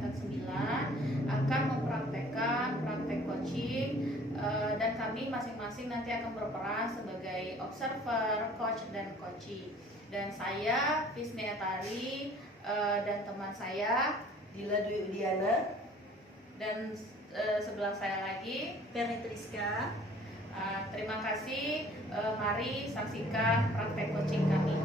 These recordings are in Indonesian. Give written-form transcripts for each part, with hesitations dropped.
angkatan 9 akan mempraktekkan praktek coaching, dan kami masing-masing nanti akan berperan sebagai observer, coach, dan coachee. Dan saya Fisni Atari, dan teman saya Dila Dwi Udiana, dan sebelah saya lagi Perni Triska. Terima kasih. Mari saksikan praktek coaching kami.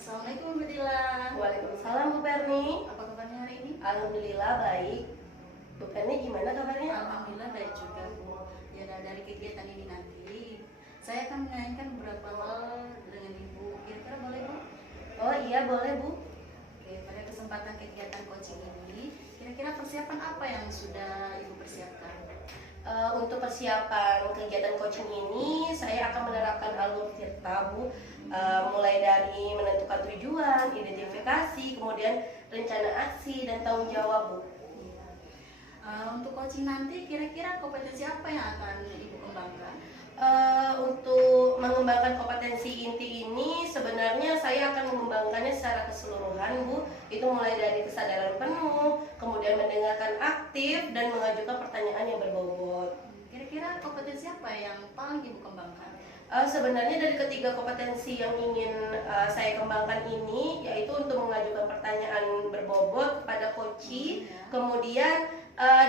Assalamualaikum Bu Dila. Waalaikumsalam Bu Perni. Apa kabarnya hari ini? Alhamdulillah baik. Bu Perni gimana kabarnya? Alhamdulillah baik juga Bu. Ya dari kegiatan ini nanti saya akan menanyakan beberapa hal dengan Ibu. Kira-kira boleh Bu? Oh iya boleh Bu. Oke, pada kesempatan kegiatan coaching ini, kira-kira persiapan apa yang sudah Ibu persiapkan? Untuk persiapan kegiatan coaching ini saya akan menerapkan alur tirta Bu. Mulai dari menentukan tujuan, identifikasi, kemudian rencana aksi dan tanggung jawab Bu. Untuk coaching nanti kira-kira kompetensi apa yang akan Ibu kembangkan? Untuk mengembangkan kompetensi inti ini sebenarnya saya akan mengembangkannya secara keseluruhan Bu. Itu mulai dari kesadaran penuh, kemudian mendengarkan aktif dan mengajukan pertanyaan yang berbobot. Kira-kira kompetensi apa yang paling Ibu kembangkan? Sebenarnya dari ketiga kompetensi yang ingin saya kembangkan ini yaitu untuk mengajukan pertanyaan berbobot kepada coachee, kemudian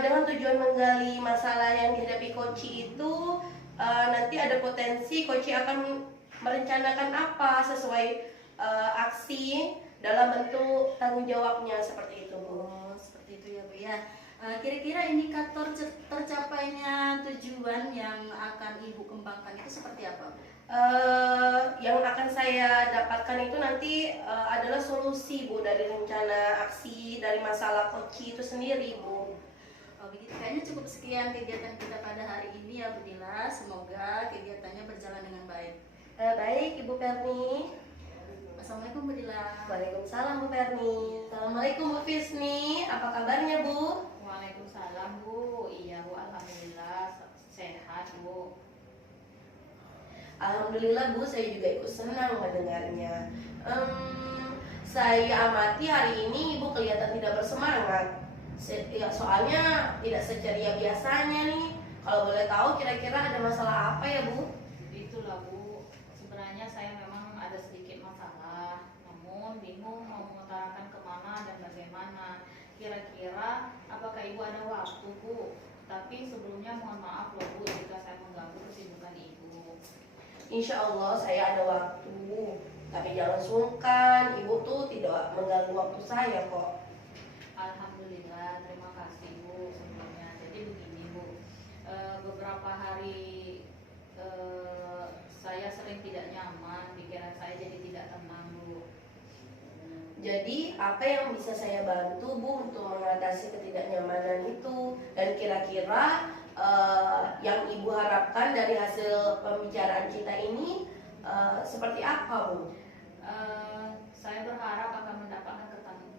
dengan tujuan menggali masalah yang dihadapi coachee itu nanti ada potensi coachee akan merencanakan apa sesuai aksi dalam bentuk tanggung jawabnya seperti itu Bu. Oh, seperti itu ya Bu ya. Kira-kira indikator tercapainya tujuan yang akan Ibu kembangkan itu seperti apa? Yang akan saya dapatkan itu nanti adalah solusi Bu dari rencana aksi dari masalah coachee itu sendiri Bu. Oh, begitu. Kayaknya cukup sekian kegiatan kita pada hari ini ya Bu Dila. Semoga kegiatannya berjalan dengan baik. Baik Ibu Perni. Assalamualaikum Bu Dila. Waalaikumsalam Bu Perni. Assalamualaikum Bu Fisni. Apa kabarnya Bu? Waalaikumsalam Bu. Iya Bu, alhamdulillah sehat Bu. Alhamdulillah Bu, saya juga ikut senang mendengarnya. Saya amati hari ini Ibu kelihatan tidak bersemangat. Ya, soalnya tidak seceria biasanya nih. Kalau boleh tahu kira-kira ada masalah apa ya Bu? Itulah Bu, sebenarnya saya memang ada sedikit masalah, namun bingung mau mengutarakan kemana dan bagaimana. Kira-kira apakah Ibu ada waktu Bu? Tapi sebelumnya mohon maaf loh Bu jika saya mengganggu kesibukan Ibu. Insya Allah saya ada waktu. Tapi jangan sungkan, Ibu tuh tidak mengganggu waktu saya kok. Alhamdulillah, terima kasih Bu sebelumnya. Jadi begini Bu, beberapa hari saya sering tidak nyaman, pikiran saya jadi tidak tenang Bu. Jadi apa yang bisa saya bantu Bu untuk mengatasi ketidaknyamanan itu? Dan kira-kira yang Ibu harapkan dari hasil pembicaraan kita ini seperti apa Bu? Saya berharap akan mendapatkan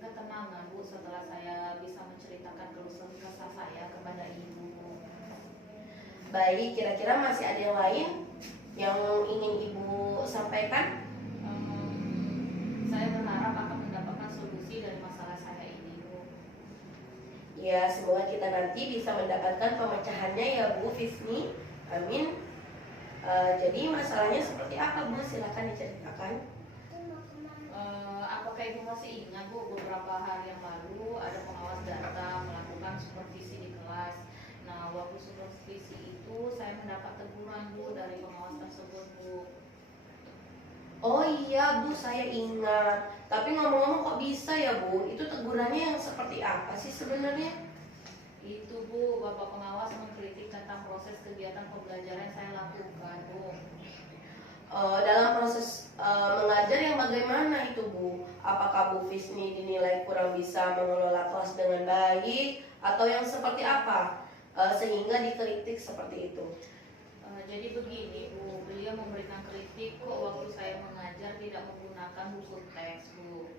ketenangan Bu setelah saya bisa menceritakan keluh kesah saya kepada Ibu. Baik, kira-kira masih ada yang lain yang ingin Ibu sampaikan? Saya berharap akan mendapatkan solusi dari masalah saya ini Bu. Ya, semoga kita nanti bisa mendapatkan pemecahannya ya Bu Fisni. Amin. Jadi masalahnya seperti apa Bu? Silahkan diceritakan. Apakah Ibu masih ingat Bu, beberapa hari yang lalu ada pengawas datang melakukan supervisi di kelas. Nah, waktu supervisi itu saya mendapat teguran Bu dari pengawas tersebut Bu. Oh iya Bu, saya ingat. Tapi ngomong-ngomong kok bisa ya Bu? Itu tegurannya yang seperti apa sih sebenarnya? Itu Bu, Bapak pengawas mengkritik tentang proses kegiatan pembelajaran yang saya lakukan Bu. Dalam proses mengajar yang bagaimana itu Bu? Apakah Bu Fisni dinilai kurang bisa mengelola kelas dengan baik atau yang seperti apa sehingga dikritik seperti itu? Jadi begini Bu, beliau memberikan kritik kok waktu saya mengajar tidak menggunakan buku teks Bu.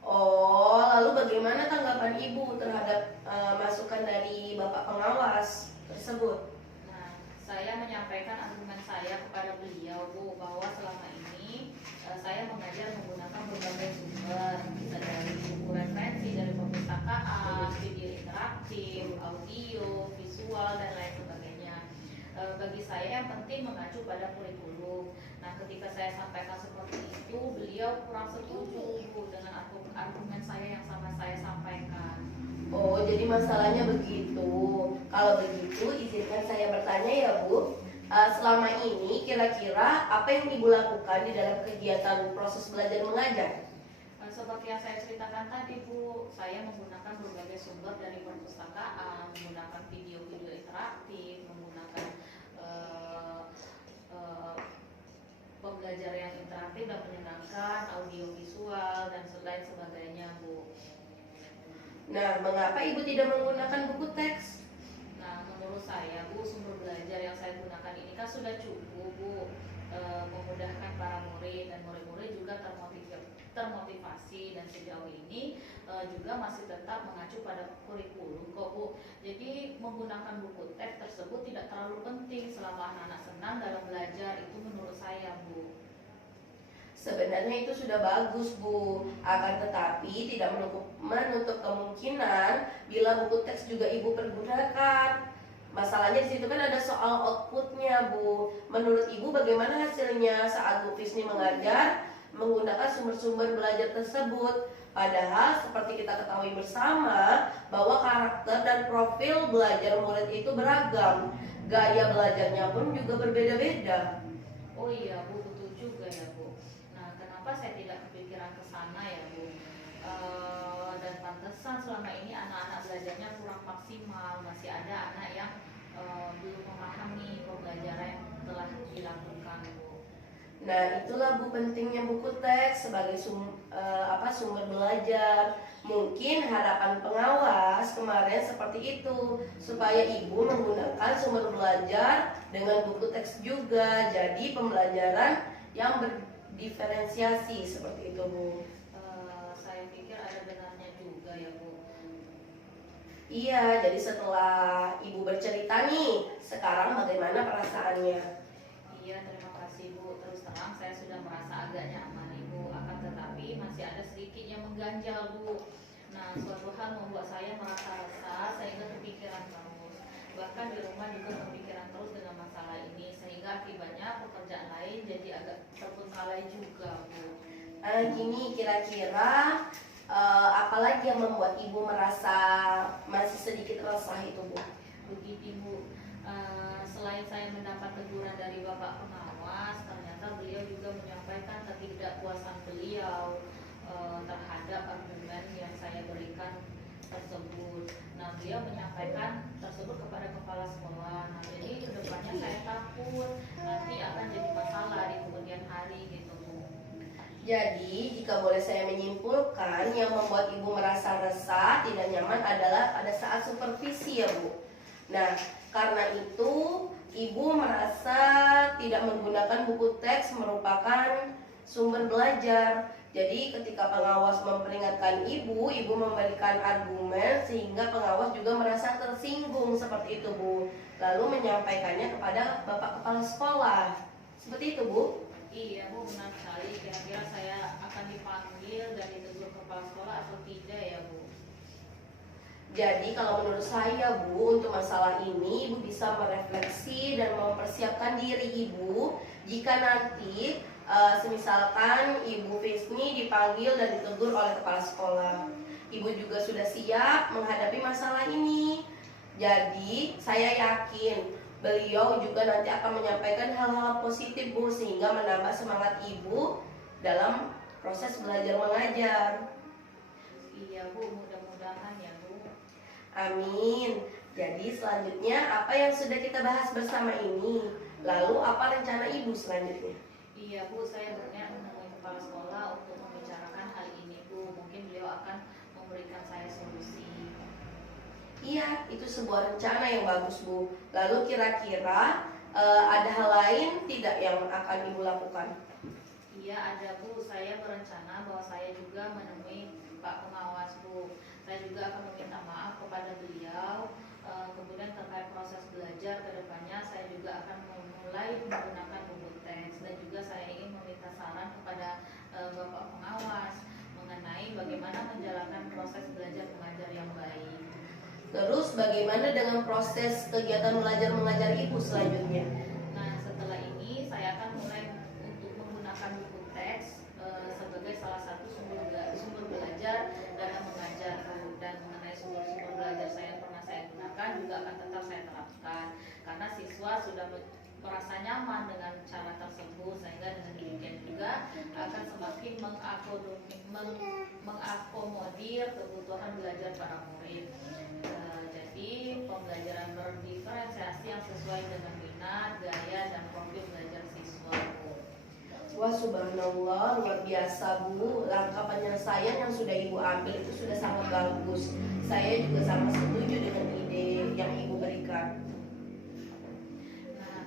Oh, lalu bagaimana tanggapan Ibu terhadap masukan dari Bapak pengawas tersebut? Nah, saya menyampaikan argumen saya kepada beliau, Bu, bahwa selama ini saya mengajar menggunakan berbagai sumber, bisa dari buku referensi, dari perpustakaan, video interaktif, audio, visual, dan lain sebagainya. Bagi saya yang penting mengacu pada kurikulum. Nah, ketika saya sampaikan seperti itu, beliau kurang setuju, Bu, dengan argumen saya yang sama saya sampaikan. Oh, jadi masalahnya begitu. Kalau begitu, izinkan saya bertanya ya, Bu. Selama ini kira-kira apa yang Ibu lakukan di dalam kegiatan proses belajar mengajar? Seperti yang saya ceritakan tadi, Bu, saya menggunakan berbagai sumber dari perpustakaan, menggunakan video-video interaktif, menggunakan pembelajaran yang interaktif dan menyenangkan, audio visual, dan lain sebagainya, Bu. Nah, mengapa Ibu tidak menggunakan buku teks? Nah, menurut saya, Bu, sumber belajar yang saya gunakan ini kan sudah cukup, Bu, memudahkan para murid, dan murid-murid juga termotivasi, dan sejauh ini juga masih tetap mengacu pada kurikulum kok, Bu. Jadi menggunakan buku teks tersebut tidak terlalu penting selama anak-anak senang dalam belajar, itu menurut saya, Bu. Sebenarnya itu sudah bagus, Bu. Akan tetapi tidak menutup kemungkinan bila buku teks juga Ibu pergunakan. Masalahnya di situ kan ada soal outputnya, Bu. Menurut Ibu bagaimana hasilnya saat Bu Fisni mengajar menggunakan sumber-sumber belajar tersebut? Padahal seperti kita ketahui bersama bahwa karakter dan profil belajar murid itu beragam. Gaya belajarnya pun juga berbeda-beda. Oh iya, Bu, betul juga ya, Bu. Nah, kenapa saya tidak kepikiran ke sana ya, Bu? Dan pantesan selama ini anak-anak belajarnya kurang maksimal. Masih ada anak yang belum memahami pembelajaran yang telah dilakukan, Bu. Nah, itulah Bu pentingnya buku teks sebagai sumber belajar. Mungkin harapan pengawas kemarin seperti itu, supaya Ibu menggunakan sumber belajar dengan buku teks juga. Jadi pembelajaran yang berdiferensiasi seperti itu, Bu. Saya pikir ada benarnya juga ya, Bu. Iya, jadi setelah Ibu bercerita nih, sekarang bagaimana perasaannya? Iya, terima kasih, Bu. Terus terang saya sudah merasa agak nyaman, Ibu. Akan tetapi masih ada sedikit yang mengganjal, Bu. Nah, suatu hal membuat saya merasa resah sehingga kepikiran terus. Bahkan di rumah juga kepikiran terus dengan masalah ini, sehingga akibatnya pekerjaan lain jadi agak terbengkalai juga, Bu. Gini, kira-kira apalagi yang membuat Ibu merasa masih sedikit resah itu, Bu? Begini, Bu. Selain saya mendapat teguran dari Bapak pengawas, ternyata beliau juga menyampaikan ketidakpuasan beliau terhadap argumen yang saya berikan tersebut. Nah, beliau menyampaikan tersebut kepada kepala sekolah. Nah, jadi kedepannya saya takut nanti akan jadi masalah di kemudian hari, gitu, Bu. Jadi, jika boleh saya menyimpulkan, yang membuat Ibu merasa resah, tidak nyaman adalah pada saat supervisi ya, Bu. Nah, karena itu Ibu merasa tidak menggunakan buku teks merupakan sumber belajar. Jadi ketika pengawas memperingatkan Ibu memberikan argumen sehingga pengawas juga merasa tersinggung seperti itu, Bu. Lalu menyampaikannya kepada Bapak Kepala Sekolah. Seperti itu, Bu. Iya, Bu, benar sekali. Kira-kira saya akan dipanggil dan ditegur kepala sekolah atau tidak ya, Bu? Jadi kalau menurut saya, Bu, untuk masalah ini Ibu bisa merefleksi dan mempersiapkan diri Ibu jika nanti semisalkan Ibu Fisni dipanggil dan ditegur oleh kepala sekolah. Ibu juga sudah siap menghadapi masalah ini. Jadi saya yakin beliau juga nanti akan menyampaikan hal-hal positif, Bu, sehingga menambah semangat Ibu dalam proses belajar mengajar. Iya, Bu, mudah-mudahan ya, Bu. Amin. Jadi selanjutnya apa yang sudah kita bahas bersama ini? Lalu apa rencana Ibu selanjutnya? Iya, Bu, saya berniat menemui kepala sekolah untuk membicarakan hal ini, Bu. Mungkin beliau akan memberikan saya solusi. Iya, itu sebuah rencana yang bagus, Bu. Lalu kira-kira ada hal lain tidak yang akan Ibu lakukan? Iya, ada, Bu. Saya berencana bahwa saya juga menemui Pak Pengawas, Bu. Saya juga akan meminta maaf kepada beliau. Kemudian terkait proses belajar ke depannya, saya juga akan memulai menggunakan buku teks, dan juga saya ingin meminta saran kepada Bapak Pengawas mengenai bagaimana menjalankan proses belajar mengajar yang baik. Terus bagaimana dengan proses kegiatan belajar mengajar Ibu selanjutnya? Nah, setelah ini saya akan mulai untuk menggunakan buku teks sebagai salah satu sumber belajar dalam mengajar, Bu. Dan mengenai sumber belajar saya yang pernah saya gunakan juga akan tetap saya terapkan, karena siswa sudah merasa nyaman dengan cara tersebut, sehingga dengan demikian juga akan semakin mengakomodir kebutuhan belajar para murid. Jadi pembelajaran berdiferensiasi yang sesuai dengan minat, gaya, dan profil belajar siswa, Bu. Wah, subhanallah, luar biasa, Bu. Langkah penyelesaian yang sudah Ibu ambil itu sudah sangat bagus. Saya juga sangat setuju dengan ide yang Ibu berikan. Nah,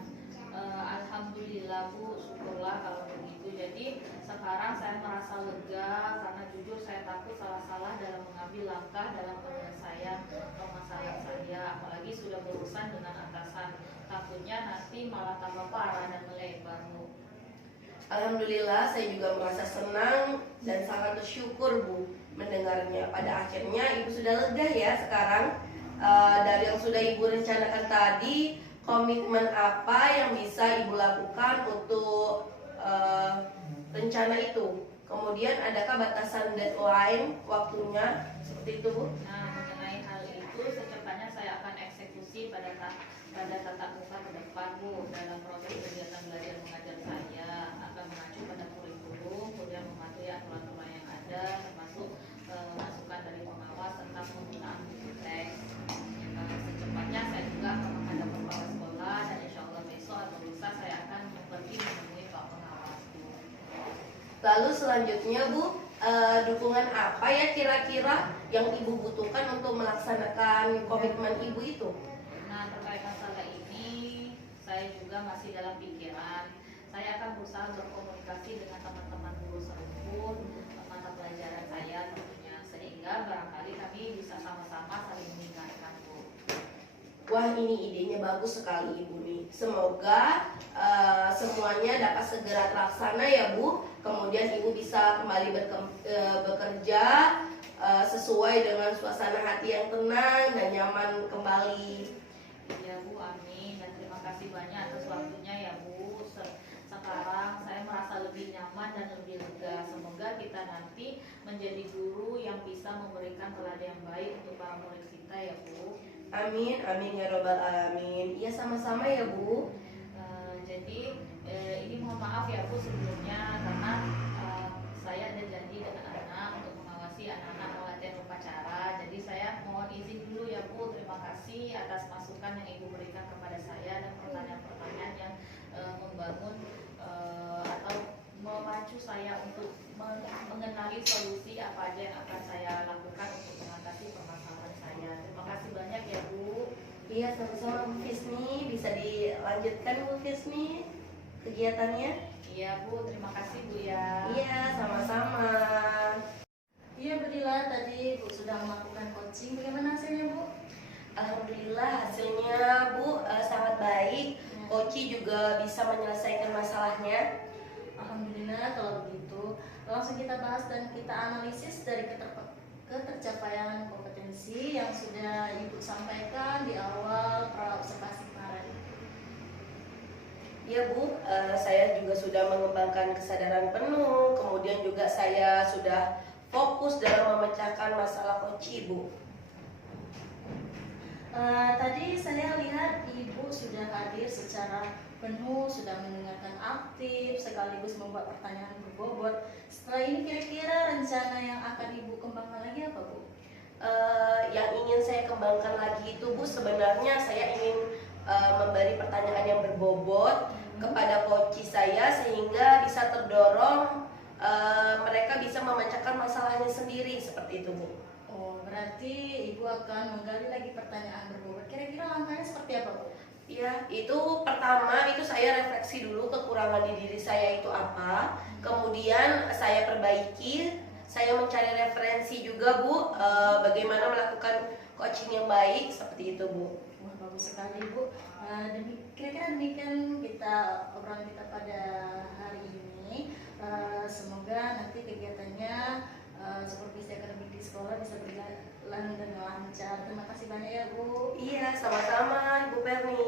alhamdulillah, Bu, syukurlah kalau begitu. Jadi sekarang saya merasa lega, karena jujur saya takut salah-salah dalam mengambil langkah dalam penyelesaian permasalahan saya, apalagi sudah berurusan dengan atasan. Takutnya nanti malah tambah parah dan melebar, Bu. Alhamdulillah, saya juga merasa senang dan sangat bersyukur, Bu, mendengarnya. Pada akhirnya Ibu sudah lega ya sekarang. Dari yang sudah Ibu rencanakan tadi, komitmen apa yang bisa Ibu lakukan untuk rencana itu? Kemudian adakah batasan deadline waktunya seperti itu, Bu? Nah, mengenai hal itu secepatnya saya akan eksekusi pada tatap muka ke depan, Bu. Dalam proses kegiatan belajar mengajar saya akan mengacu pada kurikulum, kemudian mematuhi aturan-aturan yang ada, termasuk masukan dari pengawas tentang penggunaan buku teks. Secepatnya saya juga akan menghadap kepala sekolah, dan insya Allah besok atau lusa saya akan pergi menemui Pak Pengawas, Bu. Lalu selanjutnya, Bu, dukungan apa ya kira-kira yang Ibu butuhkan untuk melaksanakan komitmen Ibu itu? Nah, terkait masalah ini, saya juga masih dalam pikiran. Saya akan berusaha berkomunikasi dengan teman-teman guru seruput mata pelajaran saya tentunya, sehingga barangkali kami bisa sama-sama saling mengingatkan, Bu. Wah, ini idenya bagus sekali, Ibu nih. Semoga semuanya dapat segera terlaksana ya, Bu. Kemudian Ibu bisa kembali bekerja sesuai dengan suasana hati yang tenang dan nyaman kembali. Iya, Bu, amin. Dan terima kasih banyak atas waktunya ya, Bu. Sekarang saya merasa lebih nyaman dan lebih lega. Semoga kita nanti menjadi guru yang bisa memberikan teladan yang baik untuk para murid kita ya, Bu. Amin, amin ya robbal alamin. Iya, sama-sama ya, Bu. Jadi ini mohon maaf ya, Bu, sebelumnya, karena saya ada janji dengan anak untuk mengawasi anak-anak latihan upacara. Jadi saya mohon izin dulu ya, Bu. Terima kasih atas masukan yang Ibu berikan kepada saya dan pertanyaan-pertanyaan yang membangun atau memacu saya untuk mengenali solusi apa aja yang akan saya lakukan untuk mengatasi permasalahan saya. Terima kasih banyak ya, Bu. Iya, sama-sama Bu Fismi. Bisa dilanjutkan, Bu Fismi, kegiatannya? Iya, Bu, terima kasih, Bu, ya. Iya, sama-sama. Iya, Bedila, tadi Bu sudah melakukan coaching. Bagaimana hasilnya, Bu? Alhamdulillah hasilnya, Bu, sangat baik. Koci juga bisa menyelesaikan masalahnya. Alhamdulillah, kalau begitu langsung kita bahas dan kita analisis dari ketercapaian kompetensi yang sudah Ibu sampaikan di awal pra-observasi kemarin. Ya, Bu, saya juga sudah mengembangkan kesadaran penuh. Kemudian juga saya sudah fokus dalam memecahkan masalah koci, Bu. Tadi saya lihat Ibu sudah hadir secara penuh, sudah mendengarkan aktif, sekaligus membuat pertanyaan berbobot. Setelah ini kira-kira rencana yang akan Ibu kembangkan lagi apa, Bu? Yang ingin saya kembangkan lagi itu, Bu, sebenarnya saya ingin memberi pertanyaan yang berbobot kepada koci saya sehingga bisa terdorong mereka bisa memecahkan masalahnya sendiri, seperti itu, Bu. Oh, berarti Ibu akan menggali lagi pertanyaan berbobot. Kira-kira langkahnya seperti apa, Bu? Ya, itu pertama itu saya refleksi dulu kekurangan di diri saya itu apa. Kemudian saya perbaiki saya mencari referensi juga Bu, bagaimana melakukan coaching yang baik seperti itu Bu. Wah, bagus sekali Bu. Kira-kira demikian kita obrolan kita pada hari ini. Semoga nanti kegiatannya supervisi akademik di sekolah bisa berjalan dengan lancar. Terima kasih banyak ya Bu. Iya, sama-sama Ibu Perni.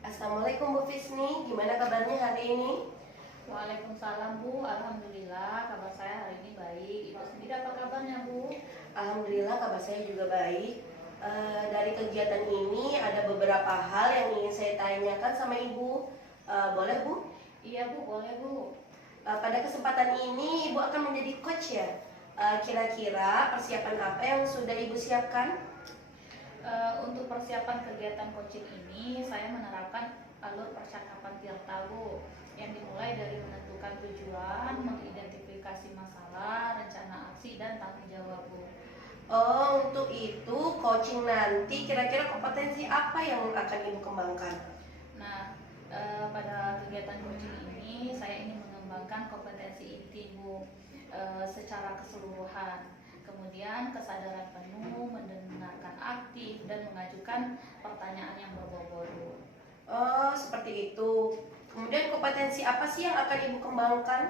Assalamualaikum Bu Fisni, gimana kabarnya hari ini? Waalaikumsalam Bu, alhamdulillah kabar saya hari ini baik. Ibu sendiri apa kabarnya Bu? Alhamdulillah kabar saya juga baik. Dari kegiatan ini ada beberapa hal yang ingin saya tanyakan sama Ibu. Boleh Bu? Iya Bu, boleh Bu. Pada kesempatan ini Ibu akan menjadi coach ya. Kira-kira persiapan apa yang sudah Ibu siapkan? Untuk persiapan kegiatan coaching ini saya menerapkan alur percakapan Tirta Bu, yang dimulai dari menentukan tujuan, mengidentifikasi masalah, rencana aksi, dan tanggung jawab Bu. Oh, untuk itu coaching nanti kira-kira kompetensi apa yang akan Ibu kembangkan? Nah, pada kegiatan coaching ini saya ingin mengembangkan kompetensi inti Bu secara keseluruhan. Kemudian kesadaran penuh, mendengarkan aktif, dan mengajukan pertanyaan yang berbobot Bu. Oh, seperti itu. Kemudian kompetensi apa sih yang akan Ibu kembangkan?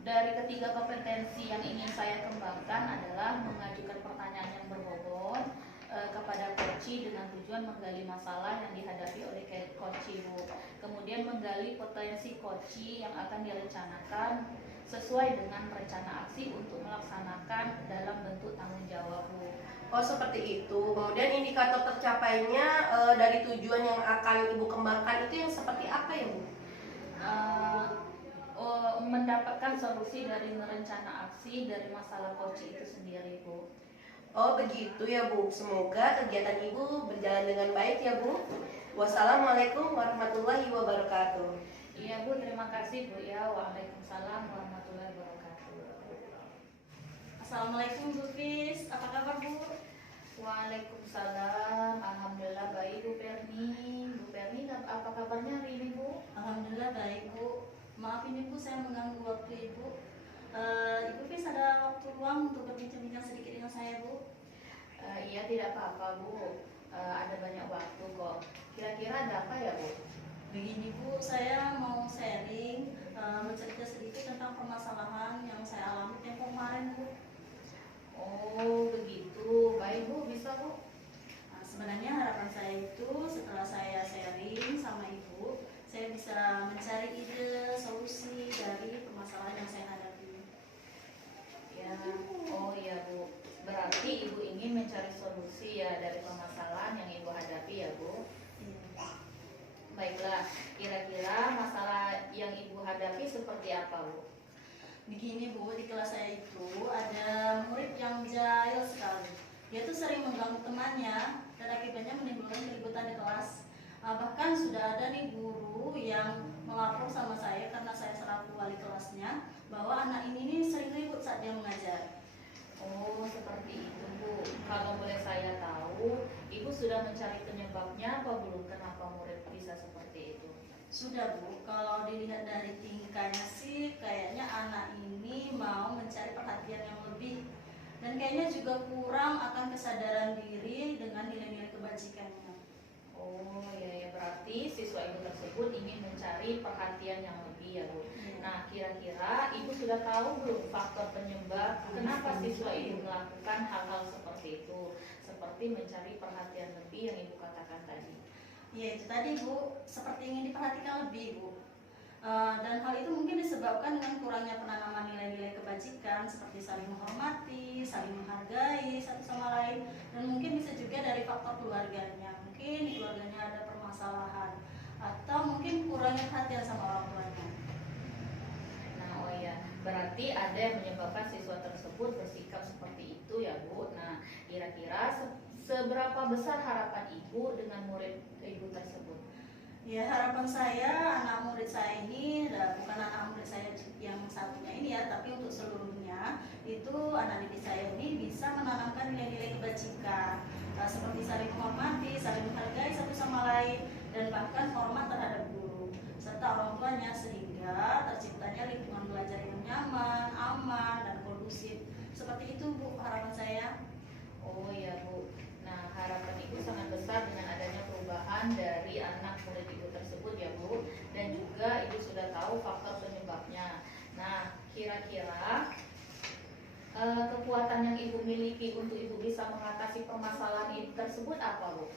Dari ketiga kompetensi yang ingin saya kembangkan adalah mengajukan pertanyaan yang berbobot kepada coach dengan tujuan menggali masalah yang dihadapi oleh coach Bu. Kemudian menggali potensi coach yang akan direncanakan sesuai dengan rencana aksi untuk melaksanakan dalam bentuk tanggung jawab Bu. Oh, seperti itu. Kemudian indikator tercapainya dari tujuan yang akan Ibu kembangkan itu yang seperti apa ya Bu? Mendapatkan solusi dari rencana aksi dari masalah coach itu sendiri Bu. Oh, begitu ya Bu. Semoga kegiatan Ibu berjalan dengan baik ya Bu. Wassalamualaikum warahmatullahi wabarakatuh. Iya Bu, terima kasih Bu ya. Waalaikumsalam warahmatullahi wabarakatuh. Assalamualaikum Bu Fis, apa kabar Bu? Waalaikumsalam, alhamdulillah baik Bu Perni. Bu Perni, apa kabarnya hari ini Bu? Alhamdulillah baik Bu. Maaf ini Bu, saya mengganggu waktu Ibu. Ibu Fis ada waktu luang untuk berbincang-bincang sedikit dengan saya Bu? Iya tidak apa-apa Bu. Ada banyak waktu kok. Kira-kira ada apa ya Bu? Begini Bu, saya mau sharing, bercerita sedikit tentang permasalahan yang saya alami tempo kemarin Bu. Oh begitu, baik Bu, bisa Bu. Nah, sebenarnya harapan saya itu setelah saya sharing sama Ibu, saya bisa mencari ide solusi dari permasalahan yang saya hadapi. Ya, oh iya Bu. Berarti Ibu ingin mencari solusi ya dari permasalahan yang Ibu hadapi ya Bu. Iya. Baiklah, kira-kira masalah yang Ibu hadapi seperti apa Bu? Begini Bu, di kelas saya itu ada murid yang jahil sekali. Dia tuh sering mengganggu temannya dan akibatnya menimbulkan keributan di kelas. Bahkan sudah ada nih guru yang melapor sama saya karena saya selaku wali kelasnya bahwa anak ini nih sering ribut saat dia mengajar. Oh seperti itu Bu. Kalau boleh saya tahu, Ibu sudah mencari penyebabnya apa belum? Kenapa murid bisa seperti itu? Sudah Bu, kalau dilihat dari tingkahnya sih kayaknya anak ini mau mencari perhatian yang lebih. Dan kayaknya juga kurang akan kesadaran diri dengan nilai-nilai kebajikannya. Oh ya, berarti siswa Ibu tersebut ingin mencari perhatian yang lebih ya Bu. Nah kira-kira Ibu sudah tahu belum faktor penyebab kenapa siswa Ibu melakukan hal-hal seperti itu? Seperti mencari perhatian lebih yang Ibu katakan tadi. Ya itu tadi Bu, seperti ingin diperhatikan lebih Bu. Dan hal itu mungkin disebabkan dengan kurangnya penanaman nilai-nilai kebajikan seperti saling menghormati, saling menghargai satu sama lain, dan mungkin bisa juga dari faktor keluarganya. Mungkin di keluarganya ada permasalahan atau mungkin kurangnya perhatian sama orang tuanya. Nah oh ya, berarti ada yang menyebabkan siswa tersebut bersikap seperti itu ya Bu. Nah kira-kira seberapa besar harapan Ibu dengan murid Ibu tersebut? Ya harapan saya anak murid saya ini, bukan anak murid saya yang satunya ini ya, tapi untuk seluruhnya itu anak didik saya ini bisa menanamkan nilai-nilai kebajikan seperti saling menghormati, saling menghargai satu sama lain, dan bahkan hormat terhadap guru. serta orang tuanya sehingga terciptanya lingkungan belajar yang nyaman, aman, dan kondusif. Seperti itu Bu harapan saya. Oh iya Bu. Nah, harapan Ibu sangat besar dengan adanya perubahan dari anak murid Ibu tersebut ya Bu. Dan juga Ibu sudah tahu faktor penyebabnya. Nah, kira-kira kekuatan yang Ibu miliki untuk Ibu bisa mengatasi permasalahan ini tersebut apa Bu?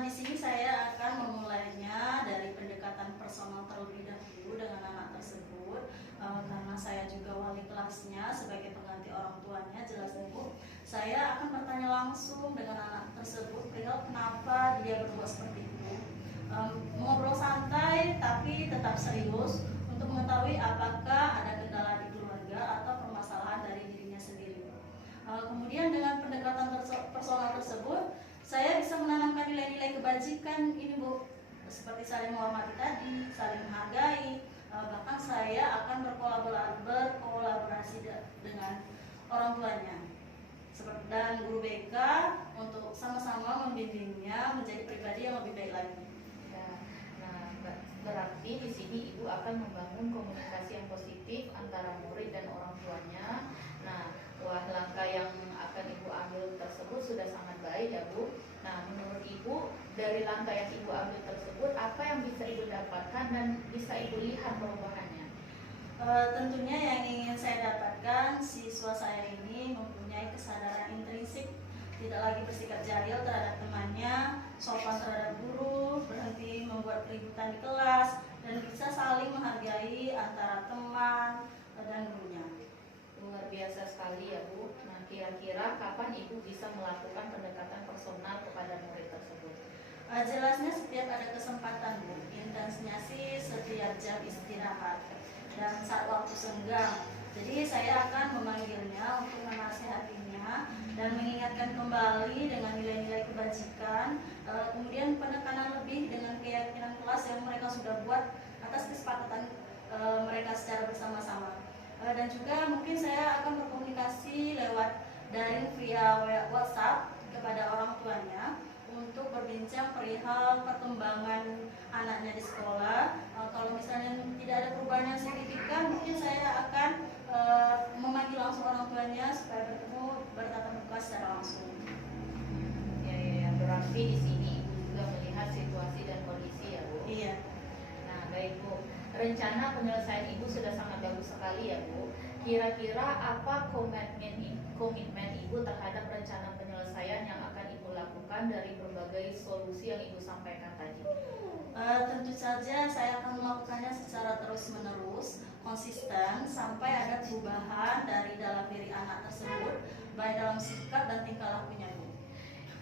Di sini saya akan memulainya dari pendekatan personal terlebih dahulu dengan anak tersebut, karena saya juga wali kelasnya sebagai pengganti orang tuanya. Jelas Bu, saya akan bertanya langsung dengan anak tersebut perihal kenapa dia berbuat seperti itu. Ngobrol santai tapi tetap serius untuk mengetahui apakah ada kendala di keluarga atau permasalahan dari dirinya sendiri. Kemudian dengan pendekatan personal tersebut, saya bisa menanamkan nilai-nilai kebajikan ini Bu, seperti saling menghormati tadi, saling menghargai, bahkan saya akan berkolaborasi dengan orang tuanya dan guru BK untuk sama-sama membimbingnya menjadi pribadi yang lebih baik lagi. Ya, nah berarti di sini Ibu akan membangun komunikasi yang positif antara murid dan orang tuanya. Nah, wah, langkah yang akan Ibu ambil tersebut sudah sangat baik ya Bu. Nah, menurut Ibu dari langkah yang Ibu ambil tersebut apa yang bisa Ibu dapatkan dan bisa Ibu lihat perubahannya? Tentunya yang ingin saya dapatkan, siswa saya ini mempunyai kesadaran intrinsik, tidak lagi bersikap jahil terhadap temannya, sopan terhadap guru, berhenti membuat keributan di kelas, dan bisa saling menghargai antara teman dan gurunya. Luar biasa sekali ya Bu. Nah, kira-kira kapan Ibu bisa melakukan pendekatan personal kepada murid tersebut? Jelasnya setiap ada kesempatan Bu, intensnya sih setiap jam istirahat dan saat waktu senggang. Jadi saya akan memanggilnya untuk menasihatinya dan mengingatkan kembali dengan nilai-nilai kebajikan, kemudian penekanan lebih dengan keyakinan kelas yang mereka sudah buat atas kesepakatan mereka secara bersama-sama. Dan juga mungkin saya akan berkomunikasi lewat daring via WhatsApp kepada orang tuanya untuk berbincang perihal perkembangan anaknya di sekolah. Kalau misalnya tidak ada perubahan yang signifikan, mungkin saya akan memanggil langsung orang tuanya supaya bertemu bertatap muka secara langsung. Ya, berarti di sini Ibu juga melihat situasi dan kondisi ya Bu. Iya. Nah, baik Bu. Rencana penyelesaian Ibu sudah sangat bagus sekali ya Bu. Kira-kira apa komitmen Ibu terhadap rencana penyelesaian yang akan Ibu lakukan dari berbagai solusi yang Ibu sampaikan tadi? Tentu saja saya akan melakukannya secara terus-menerus, konsisten, sampai ada perubahan dari dalam diri anak tersebut, baik dalam sikap dan tingkah lakunya Bu.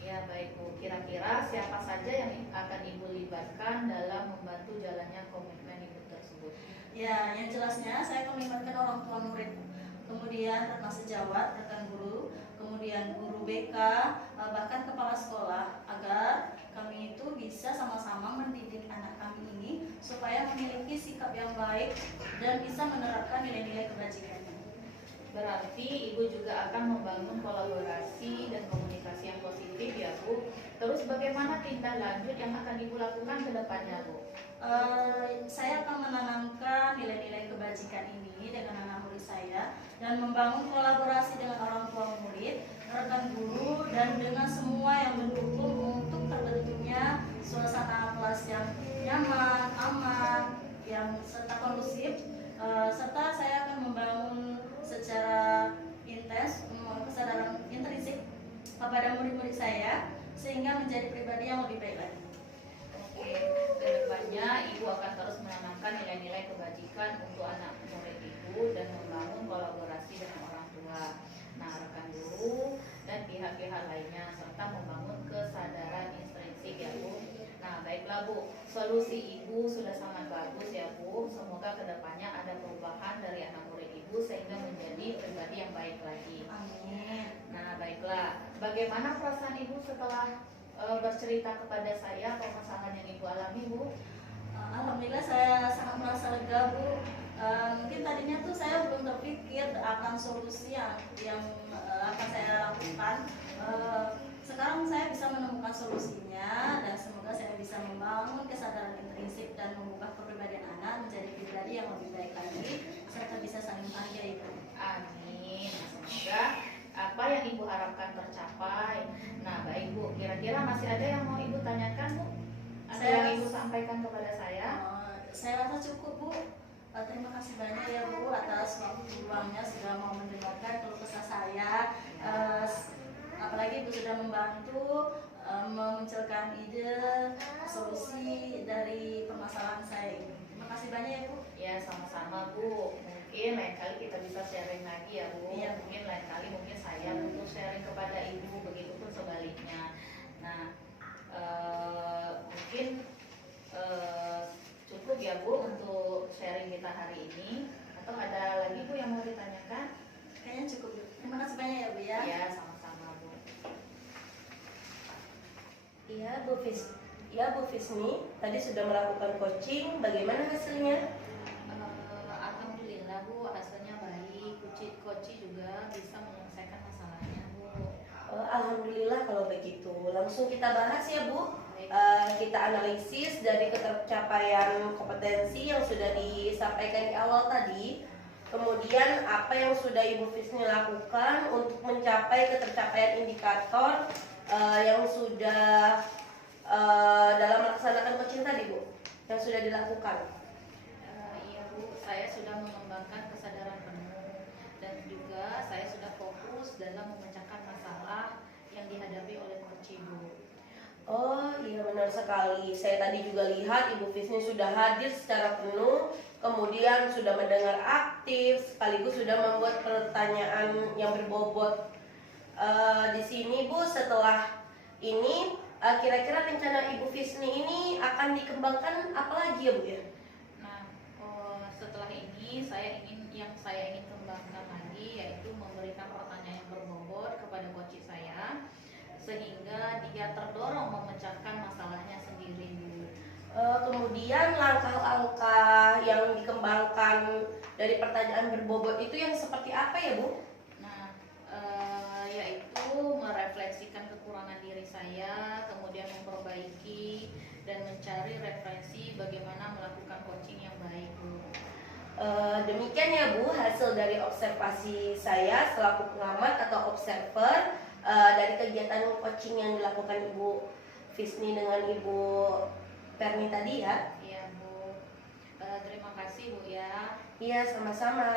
Ya baik Bu, kira-kira siapa saja yang akan Ibu libatkan dalam membantu jalannya komitmen Ibu tersebut? Ya, yang jelasnya saya akan melibatkan orang tua murid, kemudian rekan sejawat, rekan guru, kemudian guru BK, bahkan kepala sekolah, agar kami itu bisa sama-sama mendidik anak kami ini supaya memiliki sikap yang baik dan bisa menerapkan nilai-nilai kebajikannya. Berarti Ibu juga akan membangun kolaborasi dan komunikasi yang positif ya Bu. Terus bagaimana tindak lanjut yang akan Ibu lakukan ke depannya Bu? Saya akan menanamkan nilai-nilai kebajikan ini dengan anak murid saya dan membangun kolaborasi dengan orang tua murid, rekan guru, dan dengan semua yang mendukung untuk terbentuknya suasana kelas yang nyaman, aman, yang serta kondusif, serta saya akan membangun secara intens kesadaran intrinsik kepada murid-murid saya sehingga menjadi pribadi yang lebih baik lagi. Oke, kedepannya Ibu akan terus menanamkan nilai-nilai kebajikan untuk anak murid Ibu dan membangun kolaborasi dengan orang tua, nah rekan guru dan pihak-pihak lainnya serta membangun kesadaran intrinsik ya Bu. Nah baiklah Bu, solusi Ibu sudah sangat bagus ya Bu. Semoga kedepannya ada perubahan dari anak murid Ibu sehingga menjadi pribadi yang baik lagi. Amin. Nah baiklah, bagaimana perasaan Ibu setelah bercerita kepada saya permasalahan yang Ibu alami Bu? Alhamdulillah saya sangat merasa lega Bu. Mungkin tadinya tuh saya belum terpikir akan solusi yang akan saya lakukan. sekarang saya bisa menemukan solusinya dan semoga saya bisa membangun kesadaran intrinsik dan mengubah kepribadian anak menjadi pribadi yang lebih baik lagi serta bisa saling menghargai, Bu. Amin. Semoga apa yang Ibu harapkan tercapai. Nah, baik Bu, kira-kira masih ada yang mau Ibu tanyakan, Bu? Ada Saya- yang Ibu sampaikan kepada saya? Saya rasa cukup, Bu. Terima kasih banyak ya, Bu, atas waktu luangnya sudah mau mendengarkan keluh kesah saya. Apalagi Bu sudah membantu memunculkan ide solusi dari permasalahan saya ini. Terima kasih banyak ya, Bu. Ya, sama-sama Bu. Mungkin lain kali kita bisa sharing lagi ya Bu. Iya. Mungkin lain kali mungkin saya untuk sharing kepada Ibu, begitupun sebaliknya. Nah, mungkin cukup ya Bu untuk sharing kita hari ini. Atau ada lagi Bu yang mau ditanyakan? Kayaknya cukup, Bu. Terima kasih banyak ya, Bu ya. Ya, sama-sama Bu. Iya Bu Fisni, tadi sudah melakukan coaching, bagaimana hasilnya? Alhamdulillah Bu, hasilnya baik. Koci juga bisa menyelesaikan masalahnya Bu. Alhamdulillah kalau begitu. Langsung kita bahas ya Bu. Baik. Kita analisis dari ketercapaian kompetensi yang sudah disampaikan di awal tadi. Kemudian apa yang sudah Ibu Fisni lakukan untuk mencapai ketercapaian indikator yang sudah dalam melaksanakan coaching tadi Bu, yang sudah dilakukan. Iya Bu, saya sudah mengembangkan kesadaran penuh dan juga saya sudah fokus dalam memecahkan masalah yang dihadapi oleh coach Bu. Oh iya benar sekali. Saya tadi juga lihat Ibu Fisni sudah hadir secara penuh, kemudian sudah mendengar aktif, sekaligus sudah membuat pertanyaan yang berbobot. Di sini Bu, setelah ini kira-kira rencana Ibu Fisni ini akan dikembangkan apa lagi ya Bu ya? Nah, setelah ini yang saya ingin kembangkan lagi yaitu memberikan pertanyaan yang berbobot kepada coach saya sehingga dia terdorong memecahkan masalahnya sendiri Bu. Kemudian langkah-langkah yang dikembangkan dari pertanyaan berbobot itu yang seperti apa ya Bu? Nah, yaitu merefleksikan kekurangan diri saya, kemudian memperbaiki dan mencari referensi bagaimana melakukan coaching yang baik Bu. Demikian ya Bu, hasil dari observasi saya selaku pengamat atau observer dari kegiatan coaching yang dilakukan Ibu Fisni dengan Ibu Perni tadi ya. Iya Bu, terima kasih Bu ya. Iya, sama-sama.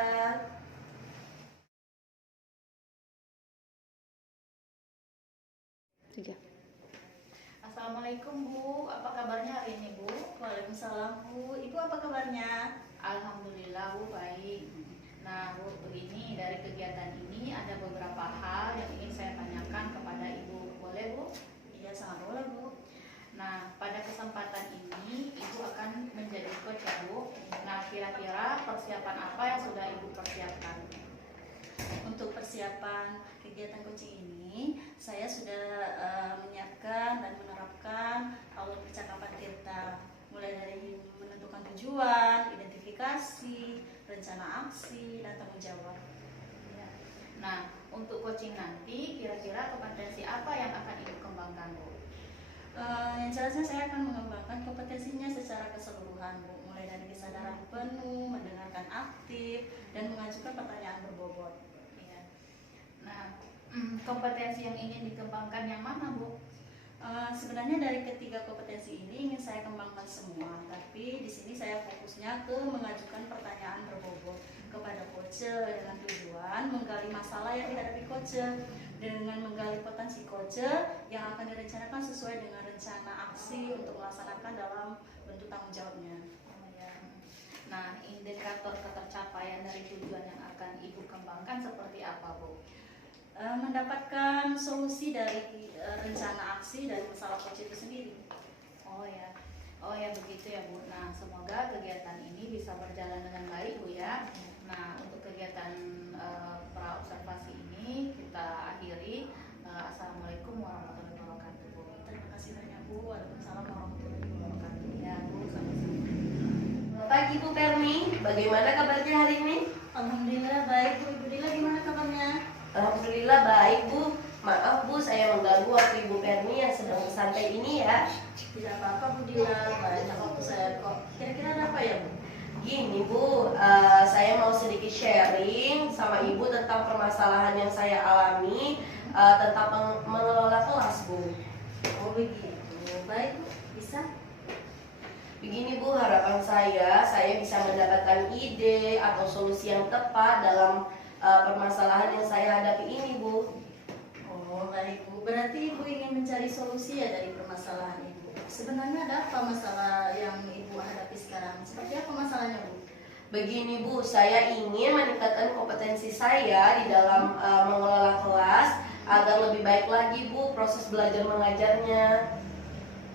Assalamualaikum Bu, apa kabarnya hari ini Bu? Waalaikumsalam, Bu. Ibu apa kabarnya? Alhamdulillah Bu, baik. Nah Bu, begini, dari kegiatan ini ada beberapa hal yang ingin saya tanyakan kepada Ibu. Boleh Bu? Iya, sangat boleh, Bu. Nah, pada kesempatan ini Ibu akan menjadi coach ya Bu. Nah, kira-kira persiapan apa yang sudah Ibu persiapkan? Untuk persiapan kegiatan coaching ini, saya sudah menyiapkan dan menerapkan alur percakapan kita, mulai dari menentukan tujuan, identifikasi, rencana aksi, dan tanggung jawab. Ya. Nah, untuk coaching nanti kira-kira kompetensi apa yang akan Ibu kembangkan Bu? Yang jelasnya saya akan mengembangkan kompetensinya secara keseluruhan, Bu, mulai dari kesadaran penuh, mendengarkan aktif, dan mengajukan pertanyaan berbobot. Ya. Nah, kompetensi yang ingin dikembangkan yang mana Bu? Sebenarnya dari ketiga kompetensi ini ingin saya kembangkan semua, tapi di sini saya fokusnya ke mengajukan pertanyaan berbobot kepada coach dengan tujuan menggali masalah yang dihadapi coach dengan menggali potensi coach yang akan direncanakan sesuai dengan rencana aksi untuk melaksanakan dalam bentuk tanggung jawabnya. Oh, ya. Nah, indikator ketercapaian dari tujuan yang akan Ibu kembangkan seperti apa Bu? Mendapatkan solusi dari rencana aksi dari masalah coach itu sendiri. Oh ya begitu ya Bu. Nah, semoga kegiatan ini bisa berjalan dengan baik Bu ya. Nah, untuk kegiatan praobservasi ini kita akhiri. Assalamualaikum warahmatullahi wabarakatuh Bu. Terima kasih banyak, Bu. Waalaikumsalam warahmatullahi wabarakatuh. Ya Bu, sama-sama. Pagi Bu Perni, bagaimana kabarnya hari ini? Alhamdulillah baik, Bu. Ibu Dila gimana kabarnya? Alhamdulillah baik Bu. Maaf Bu, saya mengganggu waktu Ibu Perni yang sedang bersantai ini ya. Tidak apa-apa Bu Dila, banyak waktu saya kok. Kira-kira ada apa ya Bu? Gini Bu, saya mau sedikit sharing sama Ibu tentang permasalahan yang saya alami tentang mengelola kelas Bu. Oh begitu, baik Bu, bisa? Begini Bu, harapan saya bisa mendapatkan ide atau solusi yang tepat dalam permasalahan yang saya hadapi ini Bu. Oh baik Bu, berarti Ibu ingin mencari solusi ya dari permasalahan Ibu. Sebenarnya ada apa masalah yang Ibu hadapi sekarang? Seperti apa masalahnya Bu? Begini Bu, saya ingin meningkatkan kompetensi saya di dalam mengelola kelas agar lebih baik lagi Bu proses belajar mengajarnya.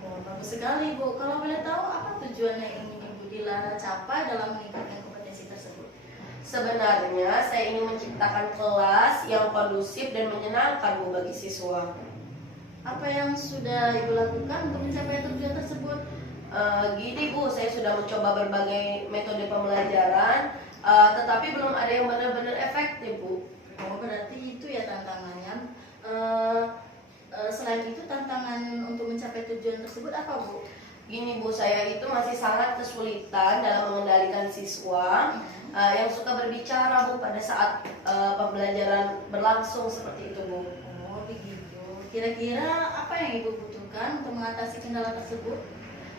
Oh bagus sekali Bu, kalau boleh tahu apa tujuan yang ingin Ibu Dila capai dalam meningkatkan kompetensi tersebut? Sebenarnya saya ingin menciptakan kelas yang kondusif dan menyenangkan Bu bagi siswa. Apa yang sudah Ibu lakukan untuk mencapai tujuan tersebut? Gini Bu, saya sudah mencoba berbagai metode pembelajaran, tetapi belum ada yang benar-benar efektif Bu. Oh berarti itu ya tantangannya. Selain itu tantangan untuk mencapai tujuan tersebut apa Bu? Gini Bu, saya itu masih sangat kesulitan dalam mengendalikan siswa yang suka berbicara Bu pada saat pembelajaran berlangsung seperti itu Bu. Oh begitu. Kira-kira apa yang Ibu butuhkan untuk mengatasi kendala tersebut?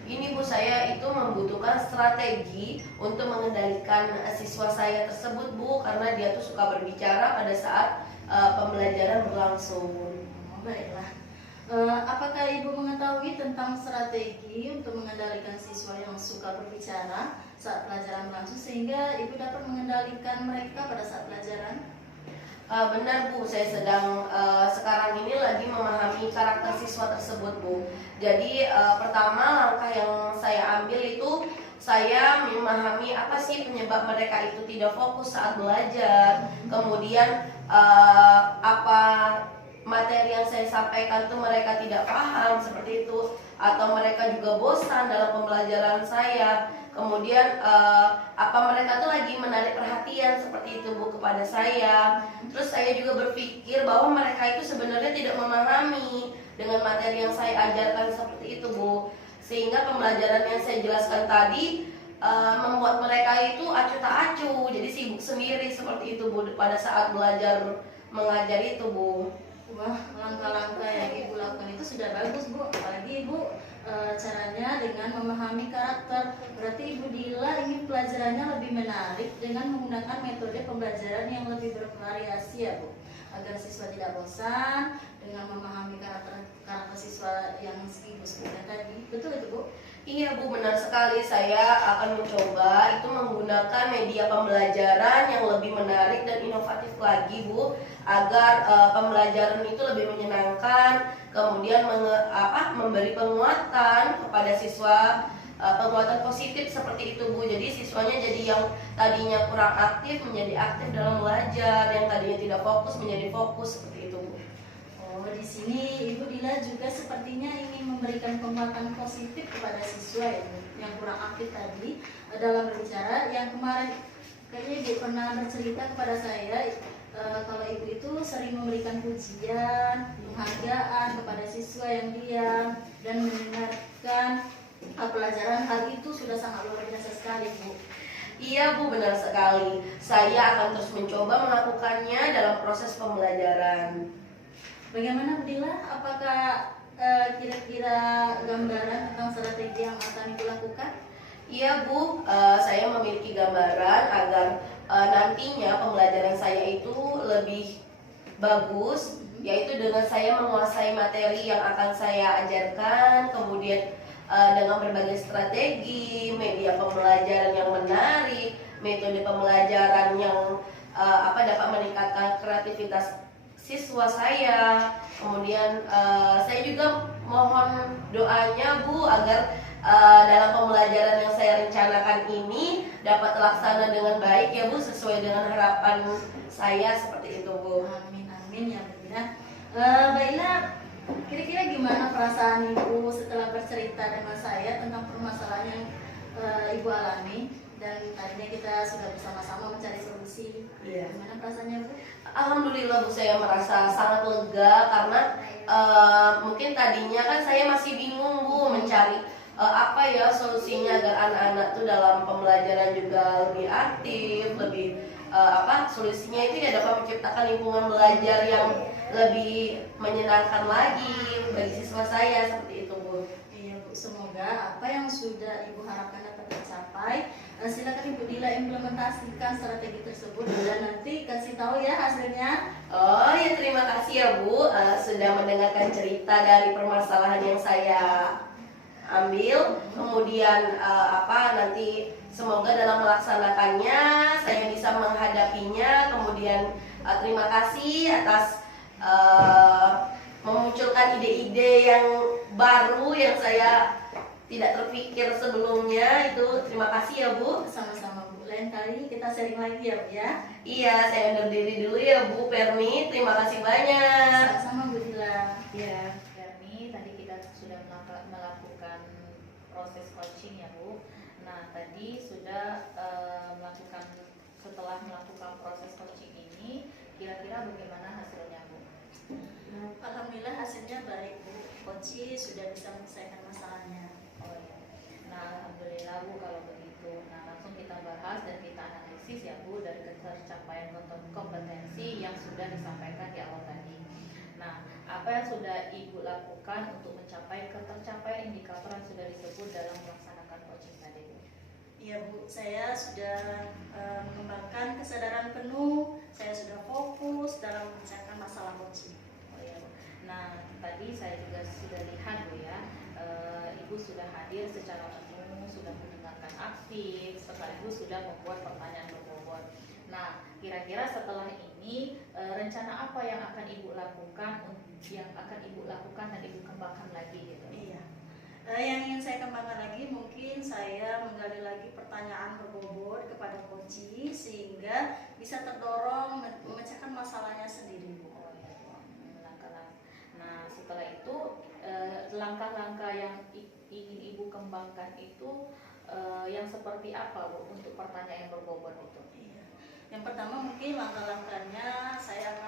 Gini Bu, saya itu membutuhkan strategi untuk mengendalikan siswa saya tersebut Bu, karena dia tuh suka berbicara pada saat pembelajaran berlangsung. Oh, baiklah. Apakah Ibu mengetahui tentang strategi untuk mengendalikan siswa yang suka berbicara saat pelajaran berlangsung sehingga Ibu dapat mengendalikan mereka pada saat pelajaran? Benar Bu, saya sedang sekarang ini lagi memahami karakter siswa tersebut Bu. Jadi pertama langkah yang saya ambil itu saya memahami apa sih penyebab mereka itu tidak fokus saat belajar. Kemudian apa materi yang saya sampaikan tuh mereka tidak paham seperti itu, atau mereka juga bosan dalam pembelajaran saya. Kemudian apa mereka tuh lagi menarik perhatian seperti itu Bu kepada saya. Terus saya juga berpikir bahwa mereka itu sebenarnya tidak memahami dengan materi yang saya ajarkan seperti itu Bu. Sehingga pembelajaran yang saya jelaskan tadi membuat mereka itu acuh tak acuh, jadi sibuk sendiri seperti itu Bu pada saat belajar mengajar itu Bu. Wah, langkah-langkah yang Ibu lakukan itu sudah bagus Bu. Apalagi Ibu caranya dengan memahami karakter. Berarti Ibu Dila ingin pelajarannya lebih menarik dengan menggunakan metode pembelajaran yang lebih bervariasi ya Bu, agar siswa tidak bosan dengan memahami karakter siswa yang Ibu sebutkan tadi. Betul itu Bu? Iya Bu, benar sekali. Saya akan mencoba itu menggunakan media pembelajaran yang lebih menarik dan inovatif lagi Bu, agar pembelajaran itu lebih menyenangkan. Kemudian memberi penguatan kepada siswa, penguatan positif seperti itu Bu. Jadi siswanya jadi yang tadinya kurang aktif menjadi aktif dalam belajar, yang tadinya tidak fokus menjadi fokus seperti itu Bu. Oh, di sini Ibu Dila juga sepertinya ingin memberikan penguatan positif kepada siswa yang kurang aktif tadi dalam berbicara. Yang kemarin kayaknya Ibu pernah bercerita kepada saya kalau Ibu itu sering memberikan pujian, penghargaan kepada siswa yang diam dan mendengarkan pelajaran. Hal itu sudah sangat luar biasa sekali Bu. Iya Bu, benar sekali. Saya akan terus mencoba melakukannya dalam proses pembelajaran. Bagaimana Bu Dila? Apakah kira-kira gambaran tentang strategi yang akan Ibu lakukan? Iya Bu, saya memiliki gambaran agar nantinya pembelajaran saya itu lebih bagus, yaitu dengan saya menguasai materi yang akan saya ajarkan, kemudian dengan berbagai strategi, media pembelajaran yang menarik, metode pembelajaran yang dapat meningkatkan kreativitas siswa saya. Kemudian saya juga mohon doanya Bu agar dalam pembelajaran yang saya rencanakan ini dapat terlaksana dengan baik ya Bu, sesuai dengan harapan saya seperti itu Bu. Amin amin ya Bu Dila. Baiklah, kira-kira gimana perasaan Ibu setelah bercerita dengan saya tentang permasalahan yang Ibu alami, dan tadinya kita sudah bersama-sama mencari solusi. Iya. Gimana perasaannya Bu? Alhamdulillah Bu, saya merasa sangat lega karena mungkin tadinya kan saya masih bingung Bu mencari apa ya solusinya agar anak-anak tuh dalam pembelajaran juga lebih aktif, lebih solusinya itu ya dapat menciptakan lingkungan belajar yang lebih menyenangkan lagi bagi siswa saya, seperti itu Bu. Iya Bu, semoga apa yang sudah Ibu harapkan dapat tercapai. Silakan Ibu Dila implementasikan strategi tersebut dan nanti kasih tahu ya hasilnya. Oh ya, terima kasih ya Bu sudah mendengarkan cerita dari permasalahan yang saya ambil. Kemudian nanti semoga dalam melaksanakannya saya bisa menghadapinya. Kemudian terima kasih atas memunculkan ide-ide yang baru yang saya tidak terpikir sebelumnya. Itu terima kasih ya Bu. Sama-sama Bu, lain kali kita sharing lagi ya Bu ya. Iya, saya undur diri dulu ya Bu Permi. Terima kasih banyak. Sama-sama Bu Dila. Ya, Fermi, tadi kita sudah melakukan proses coaching ya Bu. Nah, tadi sudah setelah melakukan proses coaching ini, kira-kira bagaimana hasilnya Bu? Alhamdulillah hasilnya baik Bu. Coach sudah bisa menyelesaikan masalahnya. Oh ya. Nah, alhamdulillah Bu kalau begitu. Nah, langsung kita bahas dan kita analisis ya Bu dari tercapaian kompetensi yang sudah disampaikan di awal tadi. Nah, apa yang sudah Ibu lakukan untuk mencapai tercapai indikator yang sudah disebut dalam melaksanakan coaching tadi Bu? Iya Bu, saya sudah mengembangkan kesadaran penuh. Saya sudah fokus dalam menyelesaikan masalah coaching. Oh ya Bu. Nah, tadi saya juga sudah lihat Bu ya, Ibu sudah hadir secara penuh, sudah mendengarkan aktif, sekaligus sudah membuat pertanyaan berbobot. Nah, kira-kira setelah ini rencana apa yang akan Ibu lakukan, dan Ibu kembangkan lagi gitu? Iya. Yang ingin saya kembangkan lagi mungkin saya menggali lagi pertanyaan berbobot kepada coach sehingga bisa terdorong memecahkan masalahnya sendiri Bu. Oh ya Bu. Nah, setelah itu langkah-langkah yang ingin Ibu kembangkan itu yang seperti apa Bu untuk pertanyaan yang berbobot itu? Iya. Yang pertama mungkin langkah-langkahnya saya akan